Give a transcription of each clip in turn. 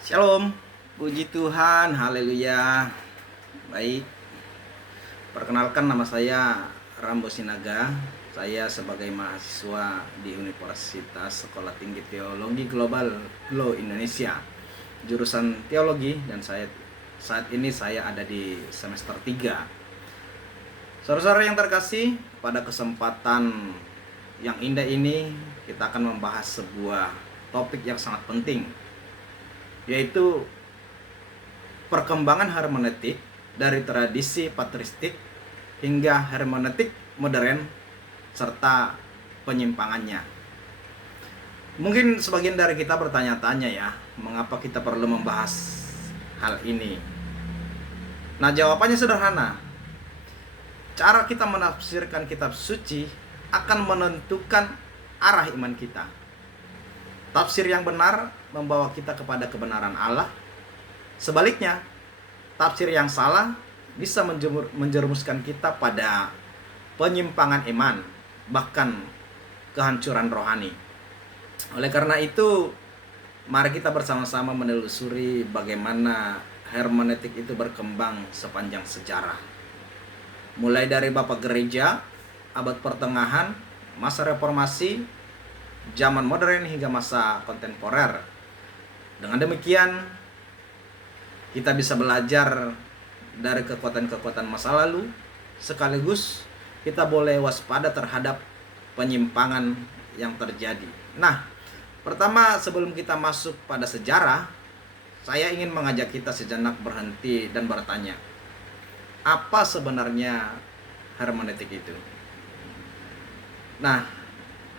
Shalom, puji Tuhan, haleluya. Baik, perkenalkan nama saya Rambo Sinaga. Saya sebagai mahasiswa di Universitas Sekolah Tinggi Teologi Global GLO Indonesia, jurusan teologi, dan saat ini saya ada di semester 3. Saudara-saudara yang terkasih, pada kesempatan yang indah ini kita akan membahas sebuah topik yang sangat penting, yaitu perkembangan hermeneutik dari tradisi patristik hingga hermeneutik modern serta penyimpangannya. Mungkin sebagian dari kita bertanya-tanya ya, mengapa kita perlu membahas hal ini? Nah, jawabannya sederhana. Cara kita menafsirkan kitab suci akan menentukan arah iman kita. Tafsir yang benar membawa kita kepada kebenaran Allah. Sebaliknya, tafsir yang salah bisa menjerumuskan kita pada penyimpangan iman, bahkan kehancuran rohani. Oleh karena itu, mari kita bersama-sama menelusuri bagaimana hermeneutik itu berkembang sepanjang sejarah. Mulai dari Bapak Gereja, abad pertengahan, masa reformasi, zaman modern hingga masa kontemporer. Dengan demikian, kita bisa belajar dari kekuatan-kekuatan masa lalu, sekaligus kita boleh waspada terhadap penyimpangan yang terjadi. Nah, pertama sebelum kita masuk pada sejarah, saya ingin mengajak kita sejenak berhenti dan bertanya, apa sebenarnya hermeneutik itu? Nah,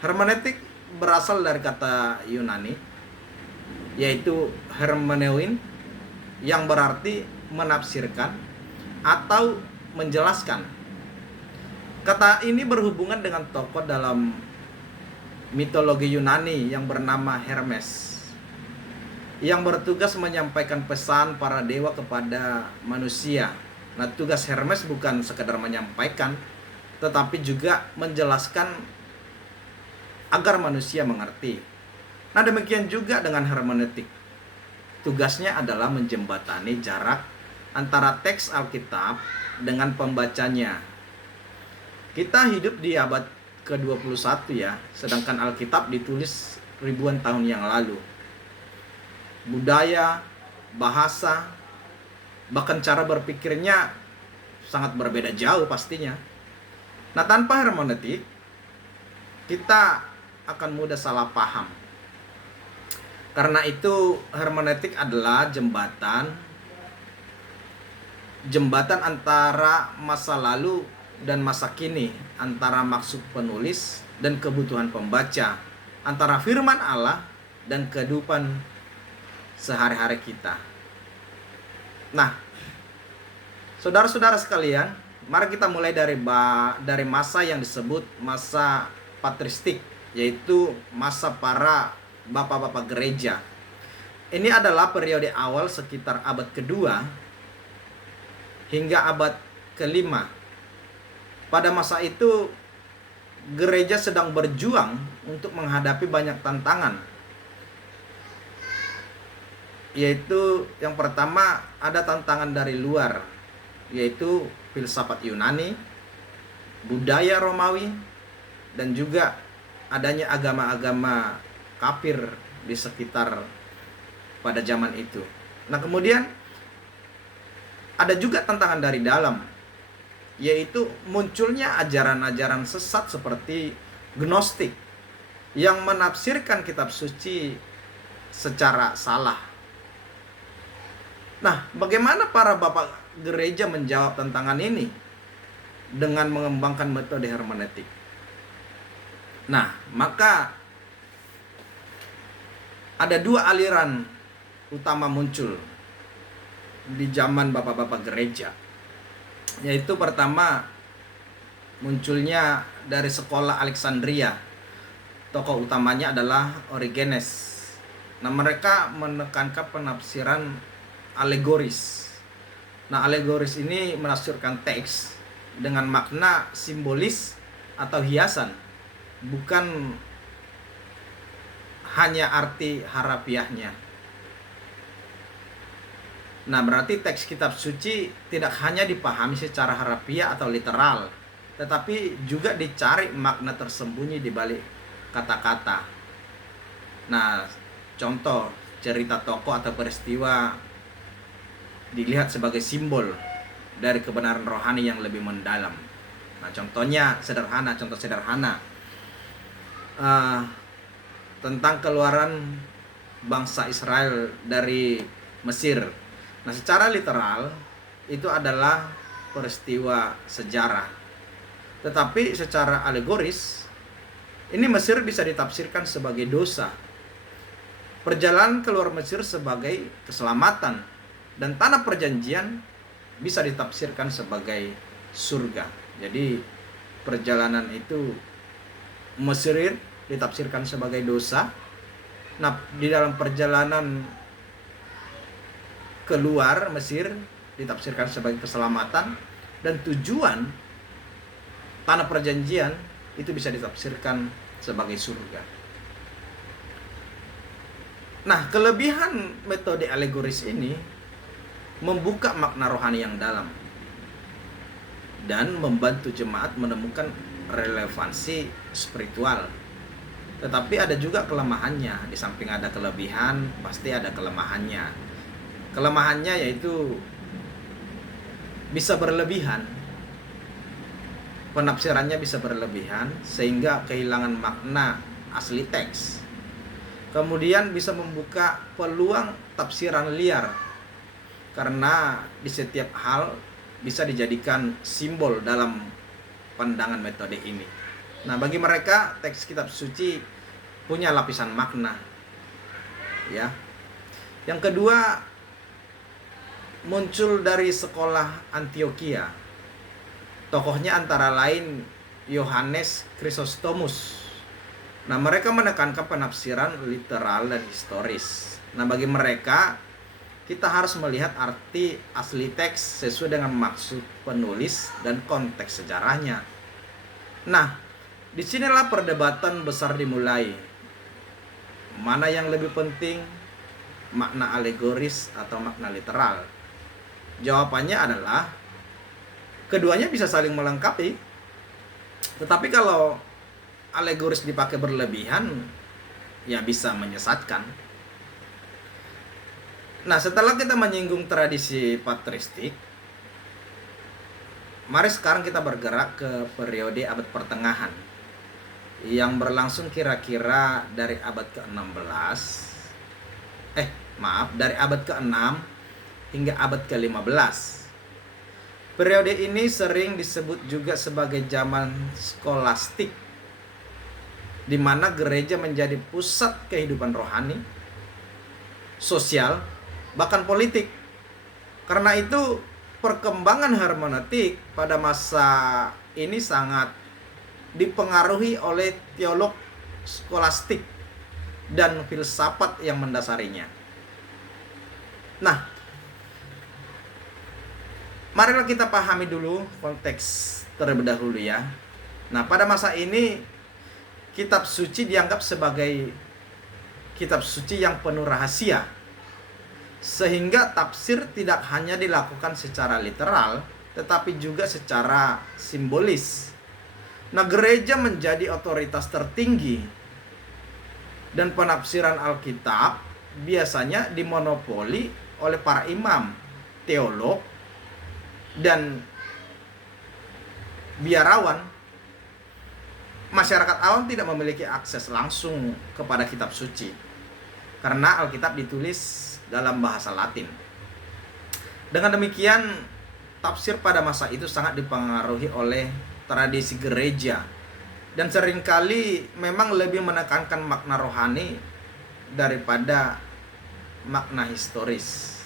hermeneutik berasal dari kata Yunani, yaitu hermeneuin, yang berarti menafsirkan atau menjelaskan. Kata ini berhubungan dengan tokoh dalam mitologi Yunani yang bernama Hermes, yang bertugas menyampaikan pesan para dewa kepada manusia. Nah, tugas Hermes bukan sekedar menyampaikan, tetapi juga menjelaskan agar manusia mengerti. Nah, demikian juga dengan hermeneutik. Tugasnya adalah menjembatani jarak antara teks Alkitab dengan pembacanya. Kita hidup di abad ke-21 ya, sedangkan Alkitab ditulis ribuan tahun yang lalu. Budaya, bahasa, bahkan cara berpikirnya sangat berbeda jauh pastinya. Nah, tanpa hermeneutik, kita akan mudah salah paham. Karena itu hermeneutik adalah jembatan antara masa lalu dan masa kini, antara maksud penulis dan kebutuhan pembaca, antara firman Allah dan kehidupan sehari-hari kita. Nah, saudara-saudara sekalian, mari kita mulai dari masa yang disebut masa patristik, yaitu masa para bapak-bapak gereja. Ini adalah periode awal sekitar abad kedua hingga abad kelima. Pada masa itu, gereja sedang berjuang untuk menghadapi banyak tantangan. Yaitu yang pertama, ada tantangan dari luar, yaitu filsafat Yunani, budaya Romawi, dan juga adanya agama-agama kafir di sekitar pada zaman itu. Nah, kemudian ada juga tantangan dari dalam, yaitu munculnya ajaran-ajaran sesat seperti Gnostik yang menafsirkan kitab suci secara salah. Nah, bagaimana para bapak gereja menjawab tantangan ini? Dengan mengembangkan metode hermeneutik. Nah, maka ada dua aliran utama muncul di zaman bapak-bapak gereja. Yaitu pertama, munculnya dari sekolah Alexandria. Tokoh utamanya adalah Origenes. Nah, mereka menekankan penafsiran alegoris. Nah, alegoris ini menafsirkan teks dengan makna simbolis atau hiasan, bukan hanya arti harafiahnya. Nah, berarti teks kitab suci tidak hanya dipahami secara harfiah atau literal, tetapi juga dicari makna tersembunyi di balik kata-kata. Nah, contoh cerita tokoh atau peristiwa dilihat sebagai simbol dari kebenaran rohani yang lebih mendalam. Nah, contoh sederhana tentang keluaran bangsa Israel dari Mesir. Nah, secara literal itu adalah peristiwa sejarah. Tetapi secara alegoris, ini Mesir bisa ditafsirkan sebagai dosa. Perjalanan keluar Mesir sebagai keselamatan. Dan tanah perjanjian bisa ditafsirkan sebagai surga. Jadi perjalanan itu Mesir ditafsirkan sebagai dosa. Nah, di dalam perjalanan keluar Mesir ditafsirkan sebagai keselamatan, dan tujuan tanah perjanjian itu bisa ditafsirkan sebagai surga. Nah, kelebihan metode alegoris ini membuka makna rohani yang dalam dan membantu jemaat menemukan relevansi spiritual. Tetapi ada juga kelemahannya. Di samping ada kelebihan, pasti ada kelemahannya. Kelemahannya yaitu bisa berlebihan. Penafsirannya bisa berlebihan sehingga kehilangan makna asli teks. Kemudian bisa membuka peluang tafsiran liar, karena di setiap hal bisa dijadikan simbol dalam pandangan metode ini. Nah, bagi mereka teks kitab suci punya lapisan makna. Ya. Yang kedua, muncul dari sekolah Antioquia. Tokohnya antara lain Yohanes Chrysostomus. Nah, mereka menekankan penafsiran literal dan historis. Nah, bagi mereka kita harus melihat arti asli teks sesuai dengan maksud penulis dan konteks sejarahnya. Nah, disinilah perdebatan besar dimulai. Mana yang lebih penting, makna alegoris atau makna literal? Jawabannya adalah keduanya bisa saling melengkapi. Tetapi kalau alegoris dipakai berlebihan, ya bisa menyesatkan. Nah, setelah kita menyinggung tradisi patristik, mari sekarang kita bergerak ke periode abad pertengahan yang berlangsung kira-kira dari abad ke-16 dari abad ke-6 hingga abad ke-15. Periode ini sering disebut juga sebagai zaman skolastik, di mana gereja menjadi pusat kehidupan rohani, sosial, bahkan politik. Karena itu perkembangan hermeneutik pada masa ini sangat dipengaruhi oleh teolog skolastik dan filsafat yang mendasarinya. Nah, marilah kita pahami dulu konteks terlebih dahulu ya. Nah, pada masa ini kitab suci dianggap sebagai kitab suci yang penuh rahasia, sehingga tafsir tidak hanya dilakukan secara literal, tetapi juga secara simbolis. Nah, gereja menjadi otoritas tertinggi, dan penafsiran Alkitab biasanya dimonopoli oleh para imam, teolog, dan biarawan. Masyarakat awam tidak memiliki akses langsung kepada kitab suci, karena Alkitab ditulis dalam bahasa Latin. Dengan demikian, tafsir pada masa itu sangat dipengaruhi oleh tradisi gereja, dan seringkali memang lebih menekankan makna rohani daripada makna historis.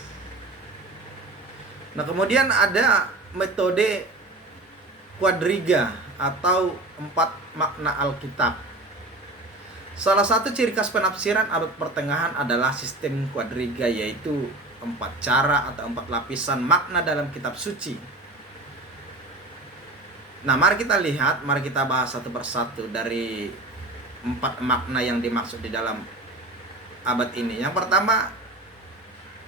Nah, kemudian ada metode kuadriga atau 4 makna Alkitab. Salah satu ciri khas penafsiran abad pertengahan adalah sistem kuadriga, yaitu 4 cara atau 4 lapisan makna dalam kitab suci. Nah, mari kita bahas satu persatu dari 4 makna yang dimaksud di dalam abad ini. Yang pertama,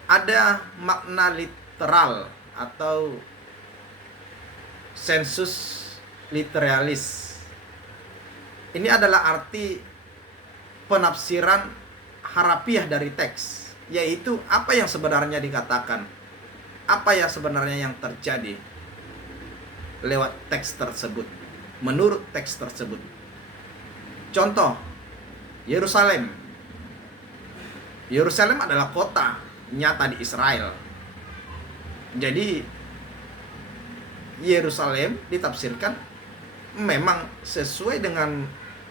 Ada makna literal atau sensus literalis. Ini adalah arti penafsiran harafiah dari teks, yaitu apa yang sebenarnya dikatakan, apa yang sebenarnya yang terjadi lewat teks tersebut, menurut teks tersebut. Contoh, Yerusalem. Yerusalem adalah kota nyata di Israel. Jadi Yerusalem ditafsirkan memang sesuai dengan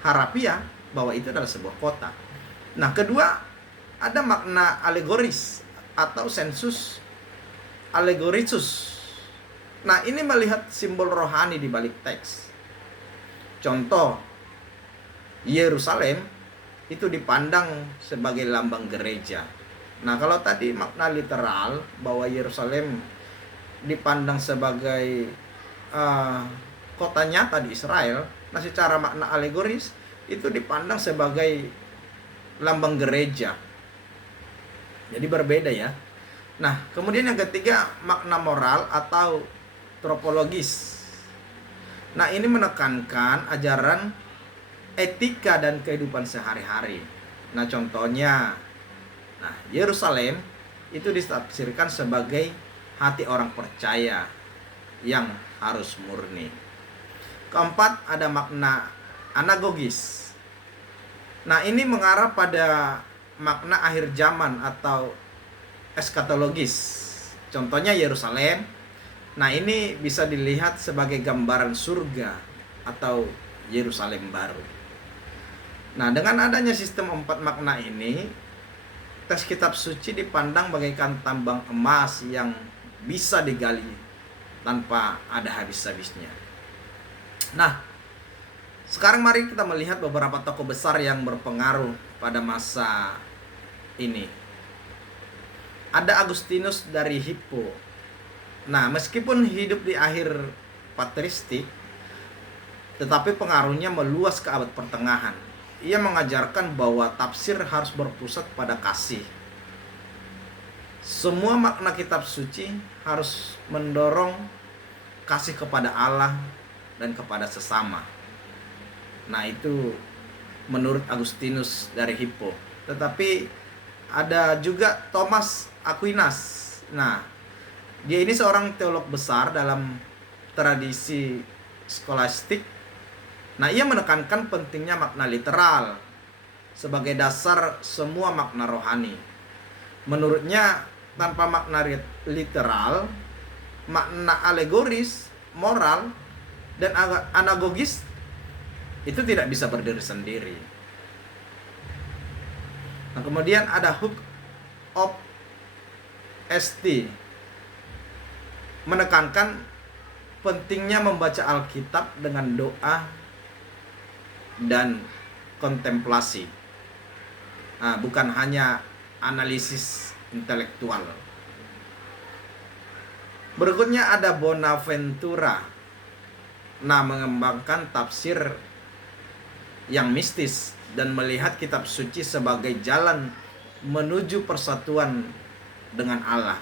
harafiah bahwa itu adalah sebuah kota. Nah, kedua, ada makna alegoris atau sensus alegoritus. Nah, ini melihat simbol rohani di balik teks. Contoh, Yerusalem itu dipandang sebagai lambang gereja. Nah, kalau tadi makna literal bahwa Yerusalem dipandang sebagai kota nyata di Israel, nah secara makna alegoris itu dipandang sebagai lambang gereja. Jadi berbeda ya. Nah, kemudian yang ketiga, makna moral atau tropologis. Nah, ini menekankan ajaran etika dan kehidupan sehari-hari. Nah, contohnya, Yerusalem itu ditafsirkan sebagai hati orang percaya yang harus murni. Keempat, ada makna anagogis. Nah, ini mengarah pada makna akhir zaman atau eskatologis. Contohnya Yerusalem. Nah, ini bisa dilihat sebagai gambaran surga atau Yerusalem baru. Nah, dengan adanya sistem 4 makna ini, teks kitab suci dipandang bagaikan tambang emas yang bisa digali tanpa ada habis-habisnya. Nah, sekarang mari kita melihat beberapa tokoh besar yang berpengaruh pada masa ini. Ada Agustinus dari Hippo. Nah, meskipun hidup di akhir patristik, tetapi pengaruhnya meluas ke abad pertengahan. Ia mengajarkan bahwa tafsir harus berpusat pada kasih. Semua makna kitab suci harus mendorong kasih kepada Allah dan kepada sesama. Nah, itu menurut Agustinus dari Hippo. Tetapi ada juga Thomas Aquinas. Nah, dia ini seorang teolog besar dalam tradisi skolastik. Nah, ia menekankan pentingnya makna literal sebagai dasar semua makna rohani. Menurutnya, tanpa makna literal, makna alegoris, moral, dan anagogis itu tidak bisa berdiri sendiri. Nah, kemudian ada Hook of St. menekankan pentingnya membaca Alkitab dengan doa dan kontemplasi. Nah, bukan hanya analisis intelektual. Berikutnya ada Bonaventura. Nah, mengembangkan tafsir yang mistis dan melihat kitab suci sebagai jalan menuju persatuan dengan Allah.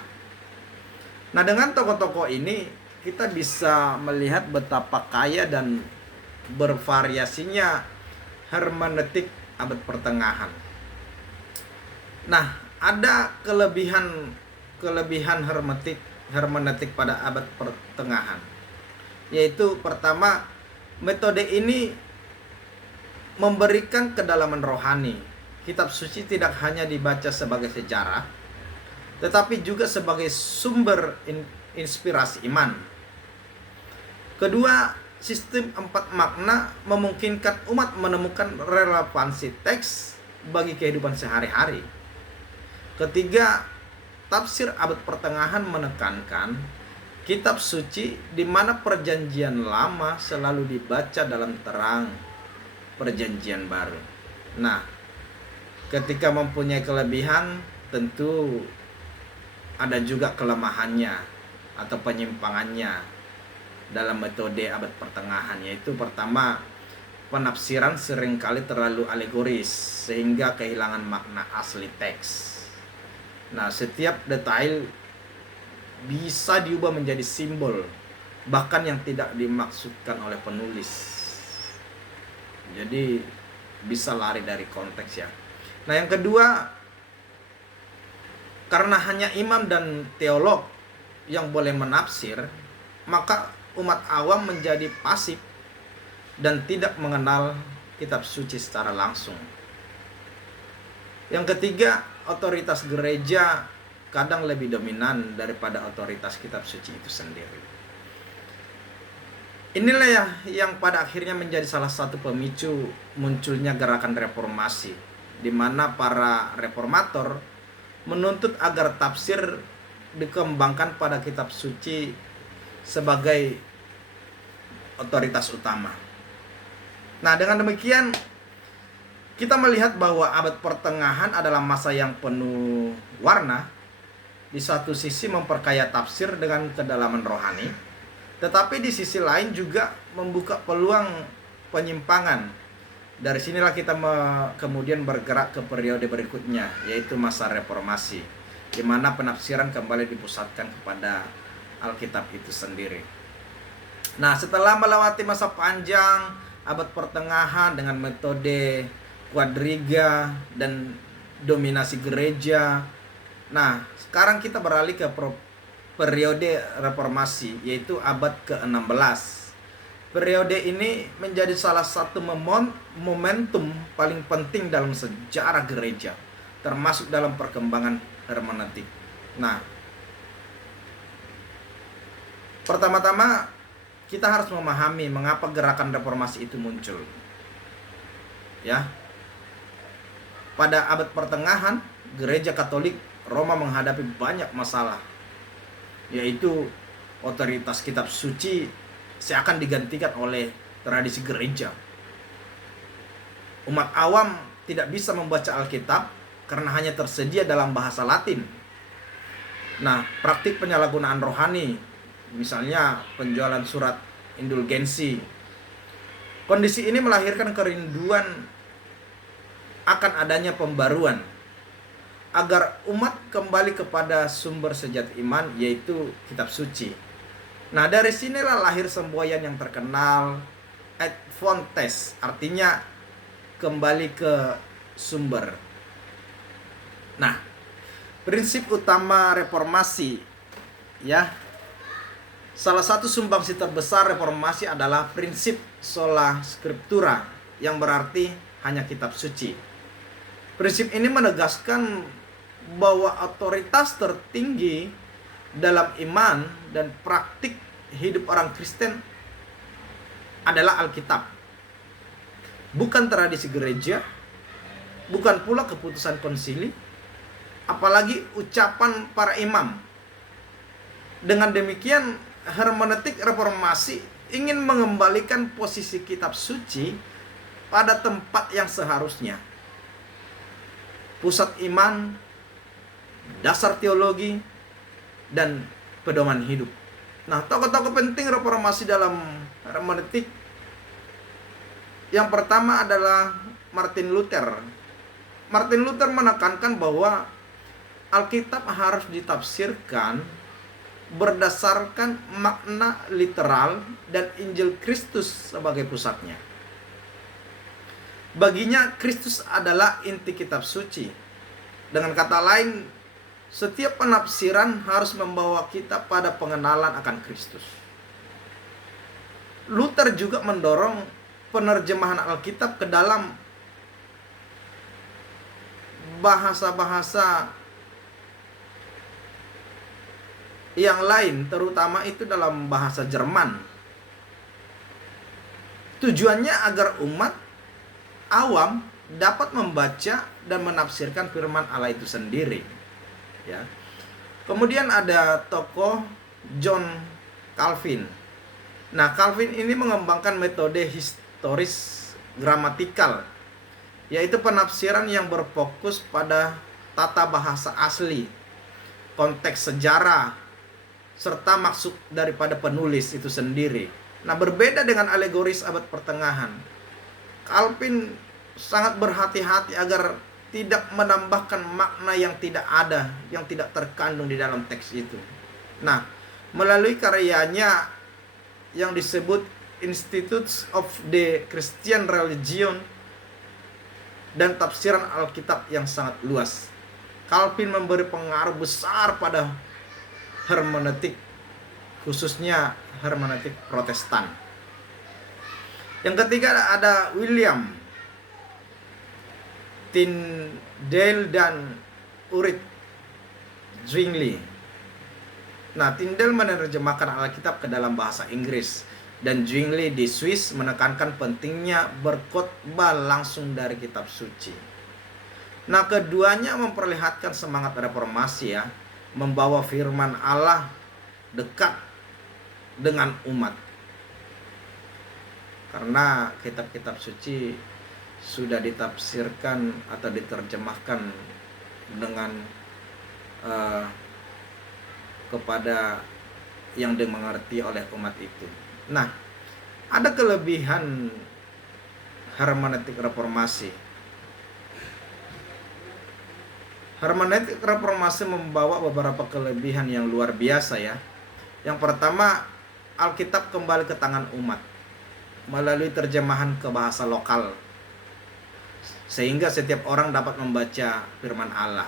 Nah, dengan tokoh-tokoh ini kita bisa melihat betapa kaya dan bervariasinya hermeneutik abad pertengahan. Nah, ada kelebihan hermeneutik pada abad pertengahan, yaitu pertama, metode ini memberikan kedalaman rohani. Kitab suci tidak hanya dibaca sebagai sejarah, tetapi juga sebagai sumber inspirasi iman. Kedua, sistem 4 makna memungkinkan umat menemukan relevansi teks bagi kehidupan sehari-hari. Ketiga, tafsir abad pertengahan menekankan kitab suci di mana perjanjian lama selalu dibaca dalam terang perjanjian baru. Nah, ketika mempunyai kelebihan, tentu ada juga kelemahannya atau penyimpangannya dalam metode abad pertengahan, yaitu pertama, penafsiran seringkali terlalu alegoris sehingga kehilangan makna asli teks. Nah, setiap detail bisa diubah menjadi simbol, bahkan yang tidak dimaksudkan oleh penulis. Jadi bisa lari dari konteks ya. Nah, yang kedua, karena hanya imam dan teolog yang boleh menafsir, maka umat awam menjadi pasif dan tidak mengenal kitab suci secara langsung. Yang ketiga, otoritas gereja kadang lebih dominan daripada otoritas kitab suci itu sendiri. Inilah ya yang pada akhirnya menjadi salah satu pemicu munculnya gerakan reformasi, di mana para reformator menuntut agar tafsir dikembangkan pada kitab suci sebagai otoritas utama. Nah, dengan demikian kita melihat bahwa abad pertengahan adalah masa yang penuh warna. Di satu sisi memperkaya tafsir dengan kedalaman rohani, tetapi di sisi lain juga membuka peluang penyimpangan. Dari sinilah kita kemudian bergerak ke periode berikutnya, yaitu masa reformasi, di mana penafsiran kembali dipusatkan kepada Alkitab itu sendiri. Nah, setelah melewati masa panjang abad pertengahan dengan metode kuadriga dan dominasi gereja, nah sekarang kita beralih ke periode reformasi, yaitu abad ke-16. Periode ini menjadi salah satu momentum paling penting dalam sejarah gereja, termasuk dalam perkembangan hermeneutik. Nah, pertama-tama kita harus memahami mengapa gerakan reformasi itu muncul. Ya. Pada abad pertengahan, gereja Katolik Roma menghadapi banyak masalah, yaitu otoritas kitab suci seakan digantikan oleh tradisi gereja. Umat awam tidak bisa membaca Alkitab karena hanya tersedia dalam bahasa Latin. Nah, praktik penyalahgunaan rohani, misalnya penjualan surat indulgensi. Kondisi ini melahirkan kerinduan akan adanya pembaruan agar umat kembali kepada sumber sejati iman, yaitu kitab suci. Nah, dari sinilah lahir semboyan yang terkenal ad fontes, artinya kembali ke sumber. Nah, prinsip utama reformasi, ya, salah satu sumbangsi terbesar reformasi adalah prinsip sola scriptura, yang berarti hanya kitab suci. Prinsip ini menegaskan bahwa otoritas tertinggi dalam iman dan praktik hidup orang Kristen adalah Alkitab, bukan tradisi gereja, bukan pula keputusan konsili, apalagi ucapan para imam. Dengan demikian, hermeneutik reformasi ingin mengembalikan posisi kitab suci pada tempat yang seharusnya. Pusat iman, dasar teologi, dan pedoman hidup. Nah, tokoh-tokoh penting reformasi dalam hermeneutik yang pertama adalah Martin Luther. Martin Luther menekankan bahwa Alkitab harus ditafsirkan berdasarkan makna literal dan Injil Kristus sebagai pusatnya. Baginya, Kristus adalah inti kitab suci. Dengan kata lain, setiap penafsiran harus membawa kita pada pengenalan akan Kristus. Luther juga mendorong penerjemahan Alkitab ke dalam bahasa-bahasa yang lain, terutama itu dalam bahasa Jerman. Tujuannya agar umat awam dapat membaca dan menafsirkan firman Allah itu sendiri. Ya. Kemudian ada tokoh John Calvin. Nah, Calvin ini mengembangkan metode historis gramatikal, yaitu penafsiran yang berfokus pada tata bahasa asli, konteks sejarah, serta maksud daripada penulis itu sendiri. Nah, berbeda dengan alegoris abad pertengahan, Calvin sangat berhati-hati agar tidak menambahkan makna yang tidak ada, yang tidak terkandung di dalam teks itu. Nah, melalui karyanya yang disebut Institutes of the Christian Religion dan tafsiran Alkitab yang sangat luas, Calvin memberi pengaruh besar pada hermeneutik, khususnya hermeneutik Protestan. Yang ketiga ada William Tyndale dan Ulrich Zwingli. Nah, Tyndale menerjemahkan Alkitab ke dalam bahasa Inggris dan Zwingli di Swiss menekankan pentingnya berkhotbah langsung dari kitab suci. Nah, keduanya memperlihatkan semangat reformasi ya, membawa firman Allah dekat dengan umat. Karena kitab-kitab suci sudah ditafsirkan atau diterjemahkan dengan kepada yang dimengerti oleh umat itu. Nah, ada kelebihan hermeneutik reformasi. Hermeneutik reformasi membawa beberapa kelebihan yang luar biasa ya. Yang pertama, Alkitab kembali ke tangan umat melalui terjemahan ke bahasa lokal, sehingga setiap orang dapat membaca firman Allah.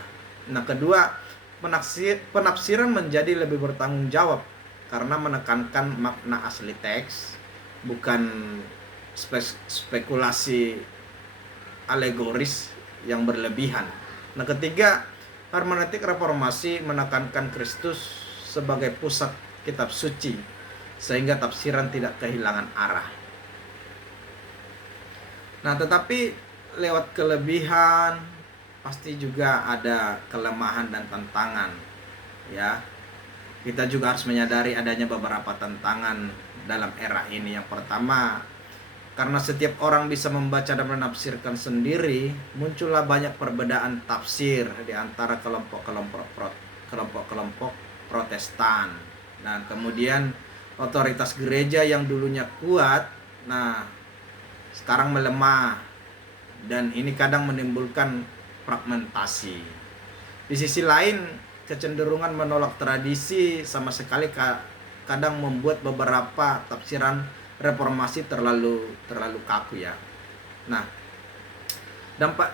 Nah, kedua, penafsiran menjadi lebih bertanggung jawab karena menekankan makna asli teks, bukan spekulasi alegoris yang berlebihan. Nah, ketiga, hermeneutik reformasi menekankan Kristus sebagai pusat kitab suci, sehingga tafsiran tidak kehilangan arah. Nah, tetapi lewat kelebihan pasti juga ada kelemahan dan tantangan ya. Kita juga harus menyadari adanya beberapa tantangan dalam era ini. Yang pertama, karena setiap orang bisa membaca dan menafsirkan sendiri, muncullah banyak perbedaan tafsir di antara kelompok-kelompok Protestan. Nah, kemudian otoritas gereja yang dulunya kuat, nah sekarang melemah, dan ini kadang menimbulkan fragmentasi. Di sisi lain, kecenderungan menolak tradisi sama sekali kadang membuat beberapa tafsiran reformasi terlalu kaku ya. Nah, dampak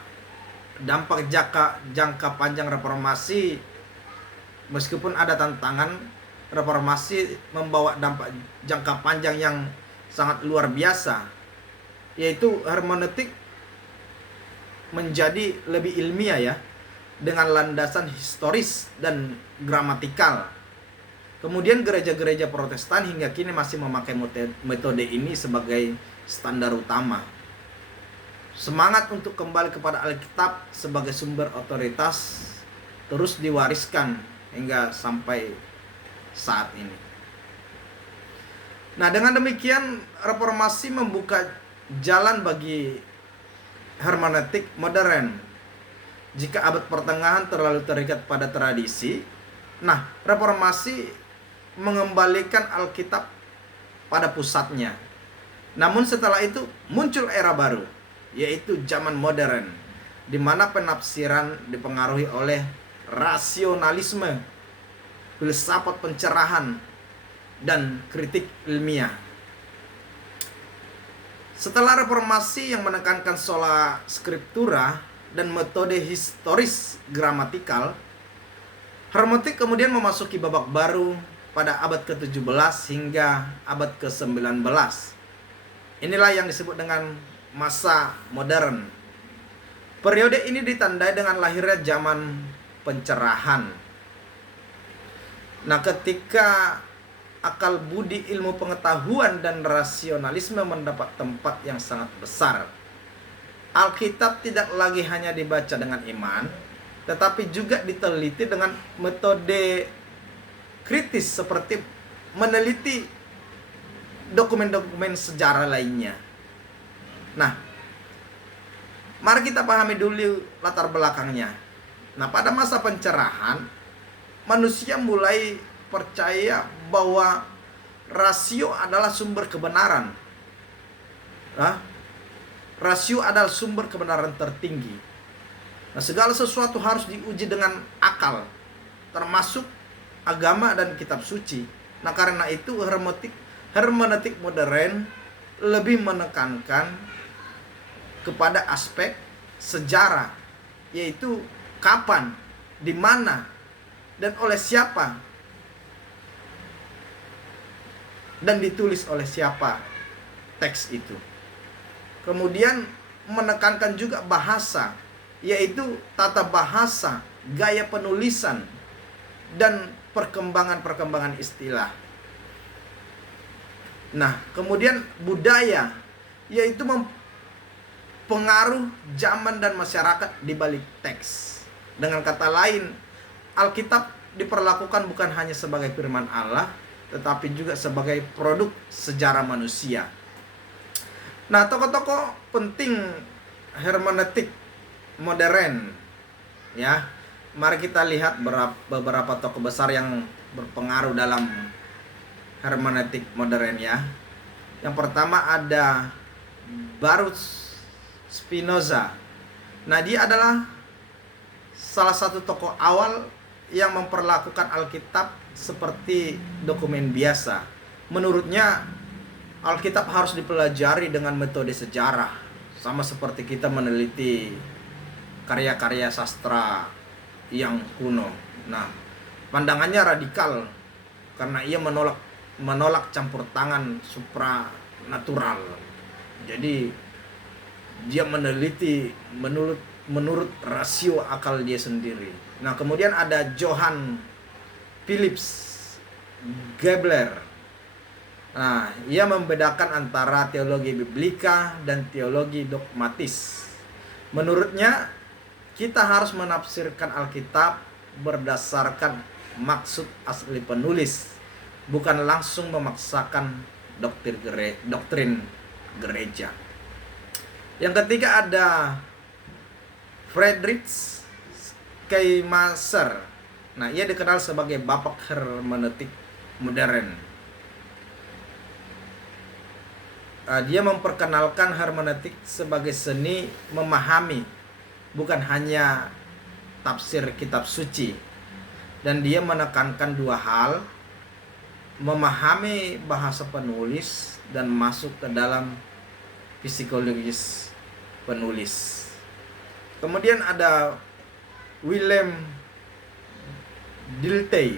jangka panjang reformasi, meskipun ada tantangan, reformasi membawa dampak jangka panjang yang sangat luar biasa, yaitu hermeneutik menjadi lebih ilmiah ya, dengan landasan historis dan gramatikal. Kemudian gereja-gereja Protestan hingga kini masih memakai metode ini sebagai standar utama. Semangat untuk kembali kepada Alkitab sebagai sumber otoritas terus diwariskan hingga sampai saat ini. Nah, dengan demikian reformasi membuka jalan bagi hermeneutik modern. Jika abad pertengahan terlalu terikat pada tradisi, nah, reformasi mengembalikan Alkitab pada pusatnya. Namun setelah itu muncul era baru, yaitu zaman modern, di mana penafsiran dipengaruhi oleh rasionalisme, filsafat pencerahan, dan kritik ilmiah. Setelah reformasi yang menekankan sola scriptura dan metode historis gramatikal, hermeneutik kemudian memasuki babak baru pada abad ke-17 hingga abad ke-19. Inilah yang disebut dengan masa modern. Periode ini ditandai dengan lahirnya zaman pencerahan. Nah, ketika akal budi, ilmu pengetahuan, dan rasionalisme mendapat tempat yang sangat besar, Alkitab tidak lagi hanya dibaca dengan iman, tetapi juga diteliti dengan metode kritis seperti meneliti dokumen-dokumen sejarah lainnya. Nah, mari kita pahami dulu latar belakangnya. Nah, pada masa pencerahan, manusia mulai percaya bahwa rasio adalah sumber kebenaran. Rasio adalah sumber kebenaran tertinggi. Nah, segala sesuatu harus diuji dengan akal, termasuk agama dan kitab suci. Nah, karena itu hermeneutik modern lebih menekankan kepada aspek sejarah, yaitu kapan, di mana, dan oleh siapa, dan ditulis oleh siapa teks itu. Kemudian menekankan juga bahasa, yaitu tata bahasa, gaya penulisan, dan perkembangan istilah. Nah, kemudian budaya, yaitu pengaruh zaman dan masyarakat di balik teks. Dengan kata lain, Alkitab diperlakukan bukan hanya sebagai firman Allah, tetapi juga sebagai produk sejarah manusia. Nah, tokoh-tokoh penting hermeneutik modern, ya. Mari kita lihat beberapa tokoh besar yang berpengaruh dalam hermeneutik modern, ya. Yang pertama ada Baruch Spinoza. Nah, dia adalah salah satu tokoh awal yang memperlakukan Alkitab seperti dokumen biasa. Menurutnya, Alkitab harus dipelajari dengan metode sejarah, sama seperti kita meneliti karya-karya sastra yang kuno. Nah, pandangannya radikal karena ia menolak campur tangan supranatural. Jadi dia meneliti menurut rasio akal dia sendiri. Nah, kemudian ada Johann Philips Gebler. Nah, ia membedakan antara teologi biblika dan teologi dogmatis. Menurutnya, kita harus menafsirkan Alkitab berdasarkan maksud asli penulis, bukan langsung memaksakan doktrin gereja. Yang ketiga ada Friedrich Schleiermacher. Nah, ia dikenal sebagai bapak hermeneutik modern. Dia memperkenalkan hermeneutik sebagai seni memahami, bukan hanya tafsir kitab suci. Dan dia menekankan dua hal: memahami bahasa penulis dan masuk ke dalam psikologis penulis. Kemudian ada Willem Dilthey.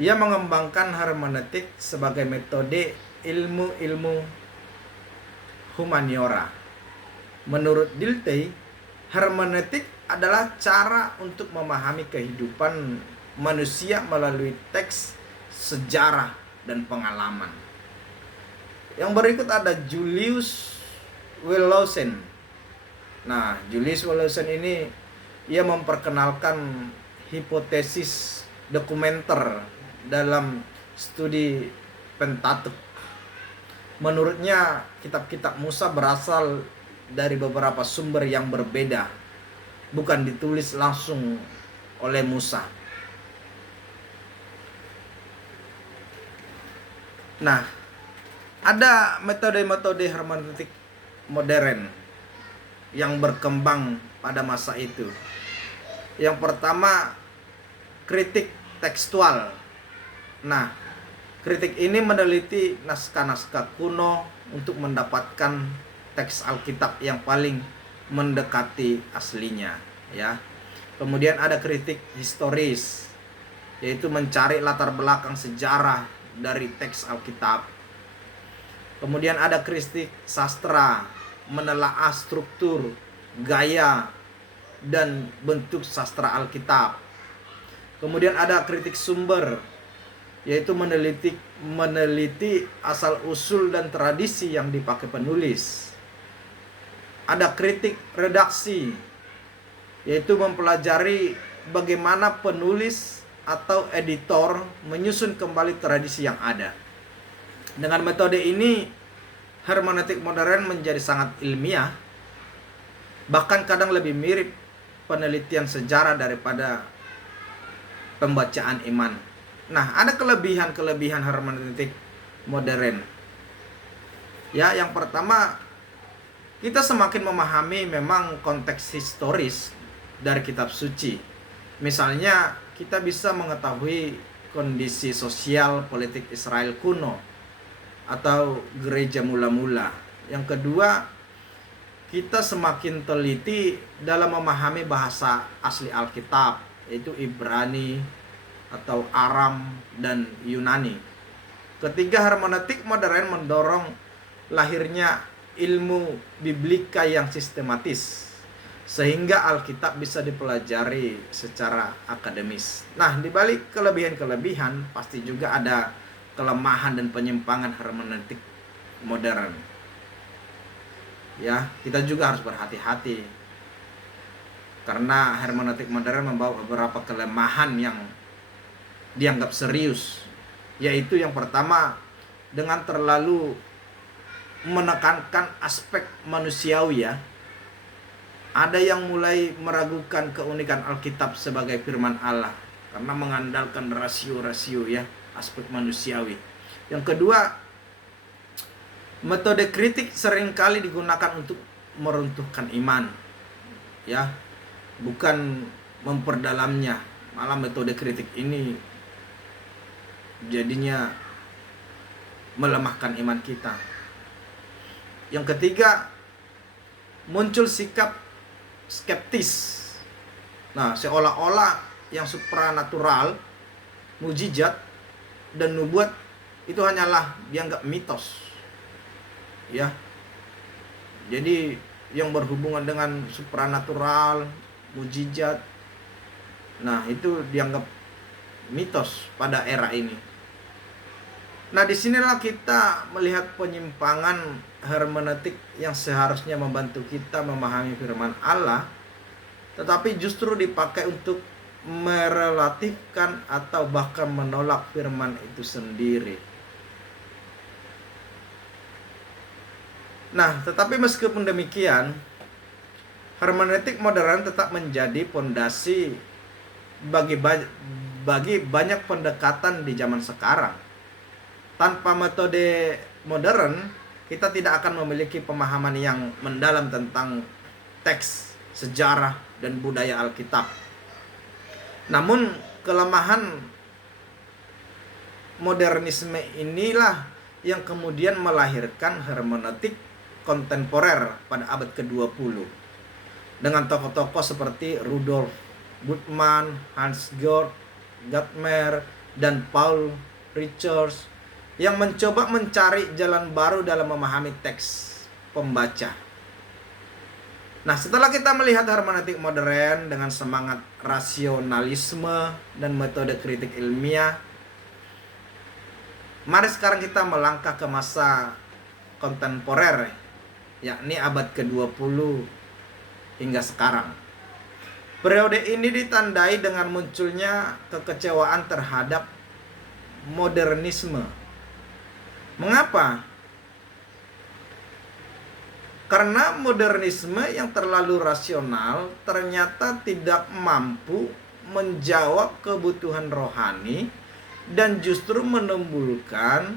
Ia mengembangkan hermeneutik sebagai metode ilmu humaniora. Menurut Dilthey, hermeneutik adalah cara untuk memahami kehidupan manusia melalui teks, sejarah, dan pengalaman. Yang berikut ada Julius Wellhausen. Nah, Julius Wellhausen ini ia memperkenalkan hipotesis dokumenter dalam studi Pentateuch. Menurutnya, kitab-kitab Musa berasal dari beberapa sumber yang berbeda, bukan ditulis langsung oleh Musa. Nah, ada metode-metode hermeneutik modern yang berkembang pada masa itu. Yang pertama, kritik tekstual. Nah, kritik ini meneliti naskah-naskah kuno untuk mendapatkan teks Alkitab yang paling mendekati aslinya, ya. Kemudian ada kritik historis, yaitu mencari latar belakang sejarah dari teks Alkitab. Kemudian ada kritik sastra, menelaah struktur, gaya, dan bentuk sastra Alkitab. Kemudian ada kritik sumber, yaitu meneliti asal-usul dan tradisi yang dipakai penulis. Ada kritik redaksi, yaitu mempelajari bagaimana penulis atau editor menyusun kembali tradisi yang ada. Dengan metode ini, hermeneutik modern menjadi sangat ilmiah, bahkan kadang lebih mirip penelitian sejarah daripada pembacaan iman. Nah, ada kelebihan hermeneutik modern. Ya, yang pertama, kita semakin memahami memang konteks historis dari kitab suci. Misalnya kita bisa mengetahui kondisi sosial politik Israel kuno atau gereja mula-mula. Yang kedua, kita semakin teliti dalam memahami bahasa asli Alkitab, yaitu Ibrani atau Aram dan Yunani. Ketiga, hermeneutik modern mendorong lahirnya ilmu biblika yang sistematis, sehingga Alkitab bisa dipelajari secara akademis. Nah, di balik kelebihan-kelebihan pasti juga ada kelemahan dan penyimpangan hermeneutik modern. Ya, kita juga harus berhati-hati karena hermeneutik modern membawa beberapa kelemahan yang dianggap serius, yaitu yang pertama, dengan terlalu menekankan aspek manusiawi ya. Ada yang mulai meragukan keunikan Alkitab sebagai firman Allah karena mengandalkan rasio-rasio ya, aspek manusiawi. Yang kedua, metode kritik seringkali digunakan untuk meruntuhkan iman ya, bukan memperdalamnya. Malah metode kritik ini jadinya melemahkan iman kita. Yang ketiga, muncul sikap skeptis. Nah, seolah-olah yang supranatural, mujizat dan nubuat itu hanyalah dianggap mitos. Ya. Jadi yang berhubungan dengan supranatural, mujizat, nah itu dianggap mitos pada era ini. Nah, disinilah kita melihat penyimpangan hermeneutik yang seharusnya membantu kita memahami firman Allah, tetapi justru dipakai untuk merelatifkan atau bahkan menolak firman itu sendiri. Nah, tetapi meskipun demikian, hermeneutik modern tetap menjadi fondasi bagi banyak pendekatan di zaman sekarang. Tanpa metode modern, kita tidak akan memiliki pemahaman yang mendalam tentang teks, sejarah, dan budaya Alkitab. Namun, kelemahan modernisme inilah yang kemudian melahirkan hermeneutik kontemporer pada abad ke-20. Dengan tokoh-tokoh seperti Rudolf Bultmann, Hans-Georg Gadamer, dan Paul Richards yang mencoba mencari jalan baru dalam memahami teks pembaca. Nah, setelah kita melihat hermeneutik modern dengan semangat rasionalisme dan metode kritik ilmiah, mari sekarang kita melangkah ke masa kontemporer, yakni abad ke-20 hingga sekarang. Periode ini ditandai dengan munculnya kekecewaan terhadap modernisme. Mengapa? Karena modernisme yang terlalu rasional ternyata tidak mampu menjawab kebutuhan rohani dan justru menimbulkan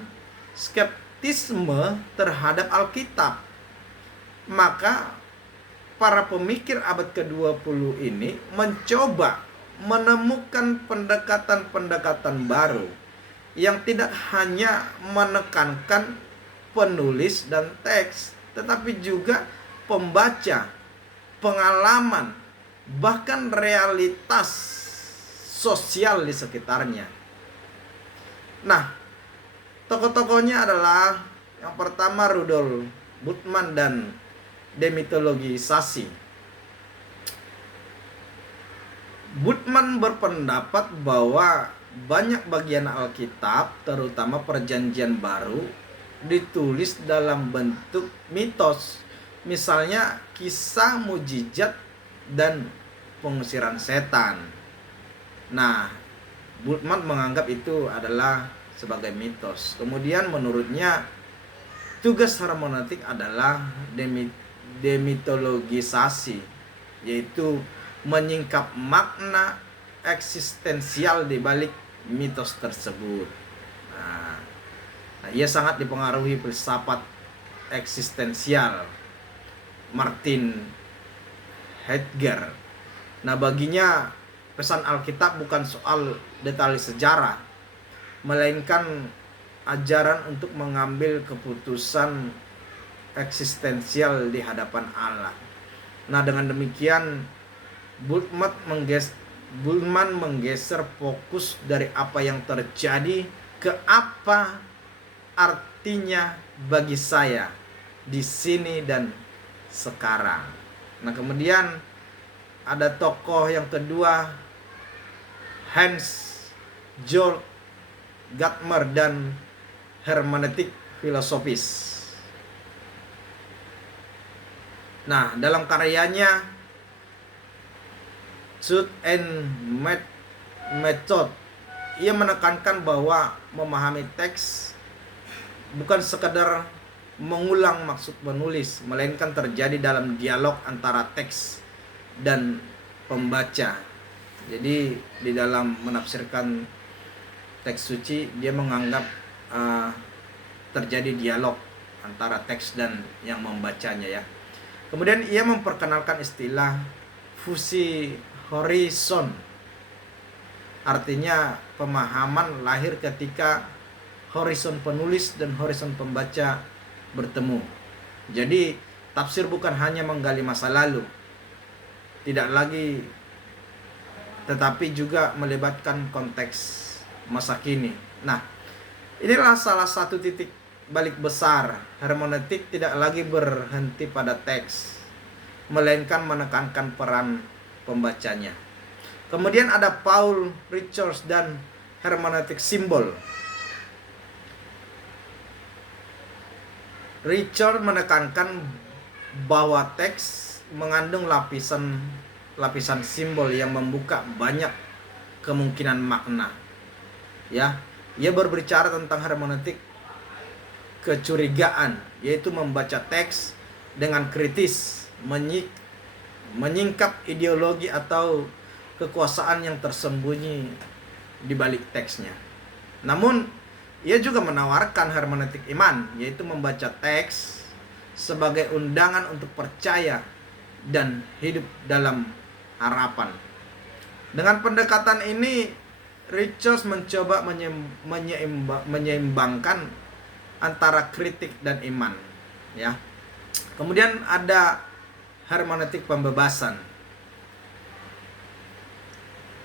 skeptisme terhadap Alkitab. Maka para pemikir abad ke-20 ini mencoba menemukan pendekatan-pendekatan baru yang tidak hanya menekankan penulis dan teks, tetapi juga pembaca, pengalaman, bahkan realitas sosial di sekitarnya. Nah, tokoh-tokohnya adalah yang pertama Rudolf Bultmann dan demitologisasi. Bultmann berpendapat bahwa banyak bagian Alkitab, terutama Perjanjian Baru, ditulis dalam bentuk mitos. Misalnya kisah mujizat dan pengusiran setan. Nah, Bultmann menganggap itu adalah sebagai mitos. Kemudian menurutnya tugas hermeneutik adalah demitologisasi, yaitu menyingkap makna eksistensial di balik mitos tersebut. Nah, ia sangat dipengaruhi filsafat eksistensial. Martin Heidegger. Nah, baginya pesan Alkitab bukan soal detail sejarah, melainkan ajaran untuk mengambil keputusan eksistensial di hadapan Allah. Nah, dengan demikian Bultmann menggeser fokus dari apa yang terjadi ke apa artinya bagi saya di sini dan sekarang. Nah, kemudian ada tokoh yang kedua, Hans Georg Gadamer dan hermeneutik filosofis. Nah, dalam karyanya Truth and Method, ia menekankan bahwa memahami teks bukan sekedar mengulang maksud penulis, melainkan terjadi dalam dialog antara teks dan pembaca. Jadi di dalam menafsirkan teks suci, dia menganggap terjadi dialog antara teks dan yang membacanya ya. Kemudian ia memperkenalkan istilah fusi horizon. Artinya pemahaman lahir ketika horizon penulis dan horizon pembaca bertemu. Jadi tafsir bukan hanya menggali masa lalu, tetapi juga melibatkan konteks masa kini. Nah, inilah salah satu titik balik besar. Hermeneutik tidak lagi berhenti pada teks, melainkan menekankan peran pembacanya. Kemudian ada Paul Richards dan hermeneutik simbol. Richard menekankan bahwa teks mengandung lapisan simbol yang membuka banyak kemungkinan makna. Ya, ia berbicara tentang hermeneutik kecurigaan, yaitu membaca teks dengan kritis, menyingkap ideologi atau kekuasaan yang tersembunyi di balik teksnya. Namun, ia juga menawarkan hermeneutik iman, yaitu membaca teks sebagai undangan untuk percaya dan hidup dalam harapan. Dengan pendekatan ini, Richards mencoba menyeimbangkan antara kritik dan iman, ya. Kemudian ada hermeneutik pembebasan.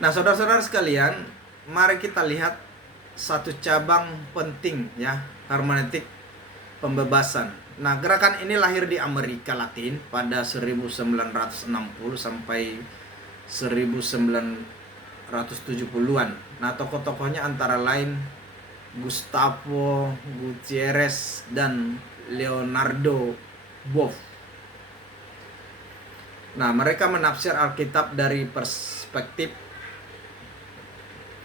Nah, saudara-saudara sekalian, mari kita lihat satu cabang penting ya, hermeneutik pembebasan. Nah, gerakan ini lahir di Amerika Latin pada 1960 sampai 1970-an. Nah, tokoh-tokohnya antara lain Gustavo Gutierrez dan Leonardo Boff. Nah, mereka menafsir Alkitab dari perspektif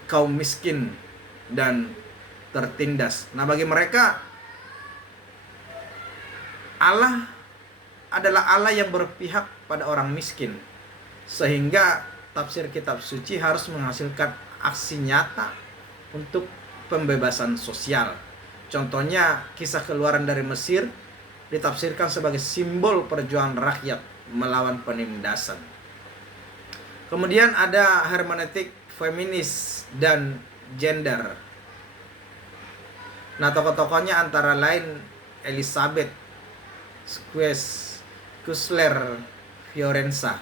kaum miskin dan tertindas. Nah, bagi mereka Allah adalah Allah yang berpihak pada orang miskin, sehingga tafsir kitab suci harus menghasilkan aksi nyata untuk pembebasan sosial. Contohnya, kisah keluaran dari Mesir ditafsirkan sebagai simbol perjuangan rakyat melawan penindasan. Kemudian ada hermeneutik feminis dan gender. Nah, tokoh-tokohnya antara lain Elizabeth Squires, Kusler, Fiorenza.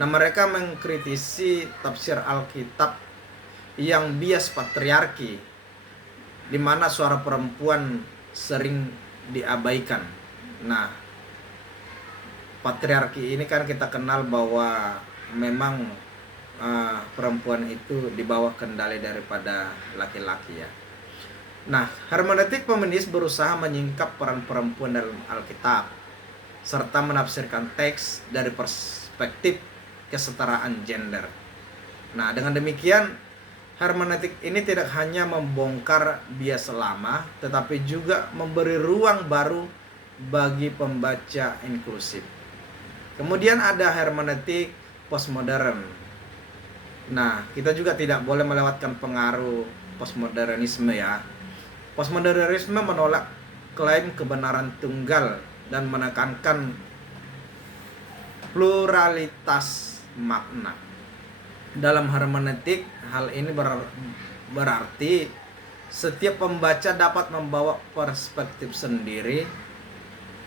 Nah, mereka mengkritisi tafsir Alkitab yang bias patriarki, di mana suara perempuan sering diabaikan. Nah, patriarki ini kan kita kenal bahwa memang perempuan itu di bawah kendali daripada laki-laki ya. Nah, hermeneutik feminis berusaha menyingkap peran perempuan dalam Alkitab serta menafsirkan teks dari perspektif kesetaraan gender. Nah, dengan demikian hermeneutik ini tidak hanya membongkar bias lama, tetapi juga memberi ruang baru bagi pembaca inklusif. Kemudian ada hermeneutik postmodern. Nah, kita juga tidak boleh melewatkan pengaruh postmodernisme ya. Postmodernisme menolak klaim kebenaran tunggal dan menekankan pluralitas makna. Dalam hermeneutik, hal ini berarti setiap pembaca dapat membawa perspektif sendiri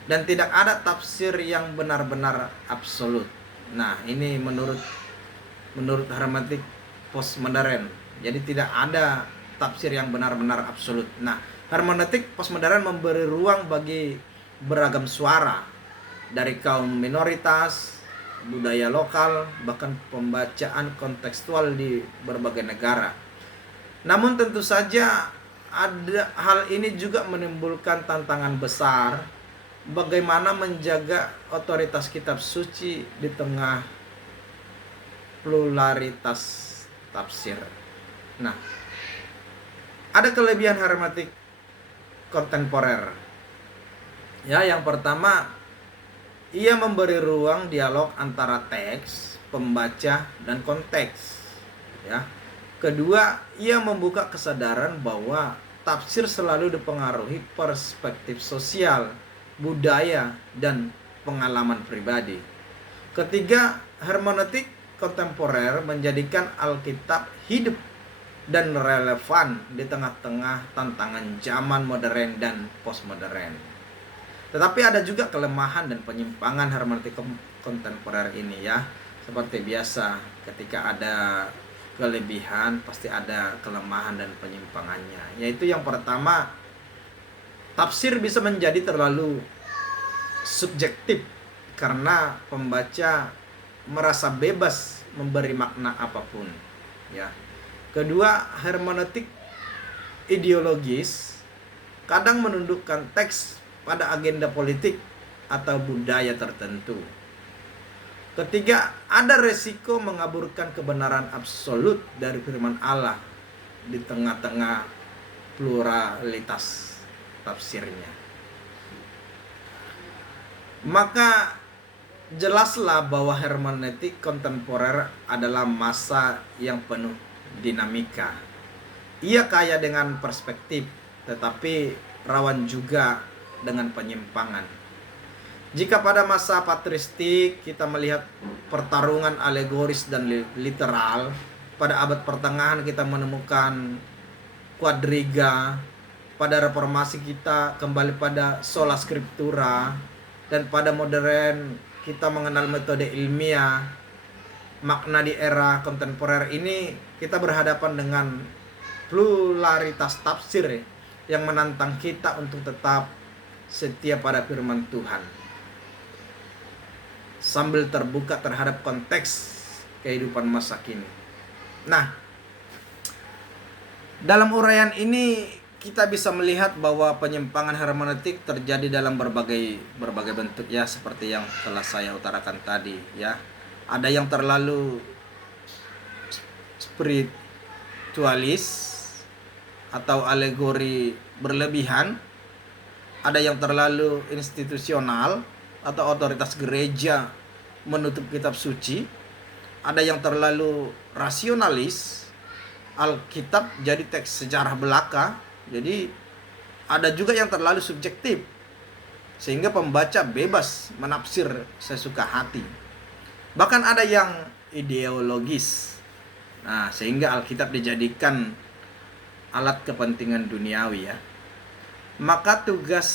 dan tidak ada tafsir yang benar-benar absolut. Nah, ini menurut hermeneutik postmodern. Jadi tidak ada tafsir yang benar-benar absolut. Nah, hermeneutik postmodern memberi ruang bagi beragam suara dari kaum minoritas, budaya lokal, bahkan pembacaan kontekstual di berbagai negara. Namun tentu saja hal ini juga menimbulkan tantangan besar bagaimana menjaga otoritas kitab suci di tengah pluralitas tafsir. Nah, ada kelebihan hermeneutik kontemporer. Ya, yang pertama, ia memberi ruang dialog antara teks, pembaca, dan konteks. Ya. Kedua, ia membuka kesadaran bahwa tafsir selalu dipengaruhi perspektif sosial, budaya, dan pengalaman pribadi. Ketiga, hermeneutik kontemporer menjadikan Alkitab hidup dan relevan di tengah-tengah tantangan zaman modern dan postmodern. Tetapi ada juga kelemahan dan penyimpangan hermeneutik kontemporer ini ya. Seperti biasa, ketika ada kelebihan pasti ada kelemahan dan penyimpangannya. Yaitu yang pertama, tafsir bisa menjadi terlalu subjektif karena pembaca merasa bebas memberi makna apapun, ya. Kedua, hermeneutik ideologis kadang menundukkan teks pada agenda politik atau budaya tertentu. Ketiga, ada resiko mengaburkan kebenaran absolut dari firman Allah di tengah-tengah pluralitas tafsirnya. Maka jelaslah bahwa hermeneutik kontemporer adalah masa yang penuh dinamika. Ia kaya dengan perspektif, tetapi rawan juga dengan penyimpangan. Jika pada masa patristik kita melihat pertarungan alegoris dan literal, pada abad pertengahan kita menemukan quadriga, pada reformasi kita kembali pada sola scriptura, dan pada modern kita mengenal metode ilmiah, makna di era kontemporer ini kita berhadapan dengan pluralitas tafsir yang menantang kita untuk tetap setia pada firman Tuhan sambil terbuka terhadap konteks kehidupan masa kini. Nah, dalam uraian ini kita bisa melihat bahwa penyimpangan hermeneutik terjadi dalam berbagai bentuk ya, seperti yang telah saya utarakan tadi ya. Ada yang terlalu spiritualis atau alegori berlebihan, ada yang terlalu institusional atau otoritas gereja menutup kitab suci, ada yang terlalu rasionalis, Alkitab jadi teks sejarah belaka, jadi ada juga yang terlalu subjektif sehingga pembaca bebas menafsir sesuka hati. Bahkan ada yang ideologis. Nah, sehingga Alkitab dijadikan alat kepentingan duniawi ya. Maka tugas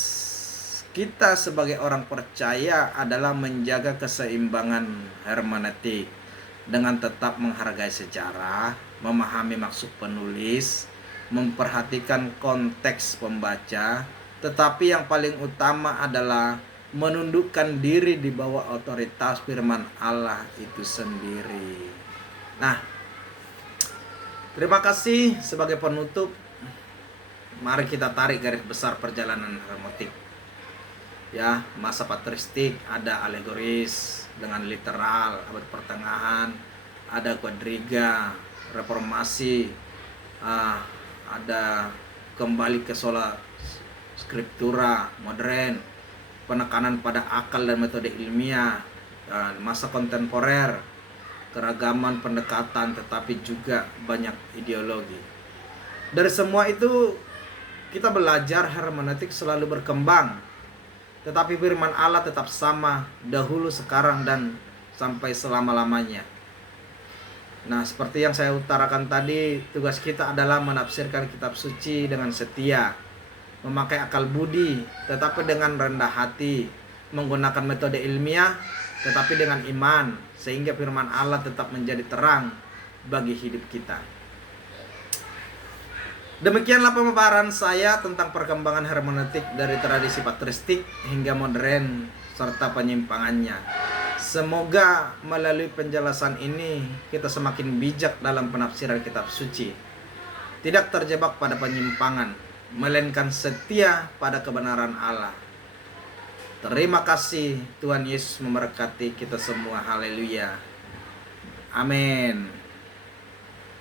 kita sebagai orang percaya adalah menjaga keseimbangan hermeneutik dengan tetap menghargai sejarah, memahami maksud penulis, memperhatikan konteks pembaca, tetapi yang paling utama adalah menundukkan diri di bawah otoritas firman Allah itu sendiri. Nah, terima kasih. Sebagai penutup, mari kita tarik garis besar perjalanan hermeneutik. Ya, masa patristik ada alegoris dengan literal, abad pertengahan ada quadriga, reformasi ada kembali ke sola scriptura, modern, penekanan pada akal dan metode ilmiah, masa kontemporer, keragaman pendekatan tetapi juga banyak ideologi. Dari semua itu kita belajar hermeneutik selalu berkembang, tetapi firman Allah tetap sama dahulu, sekarang, dan sampai selama-lamanya. Nah, seperti yang saya utarakan tadi, tugas kita adalah menafsirkan kitab suci dengan setia, memakai akal budi, tetapi dengan rendah hati, menggunakan metode ilmiah, tetapi dengan iman, sehingga firman Allah tetap menjadi terang bagi hidup kita. Demikianlah pemaparan saya tentang perkembangan hermeneutik dari tradisi patristik hingga modern serta penyimpangannya. Semoga melalui penjelasan ini kita semakin bijak dalam penafsiran kitab suci, tidak terjebak pada penyimpangan, melainkan setia pada kebenaran Allah. Terima kasih, Tuhan Yesus memberkati kita semua. Haleluya. Amin.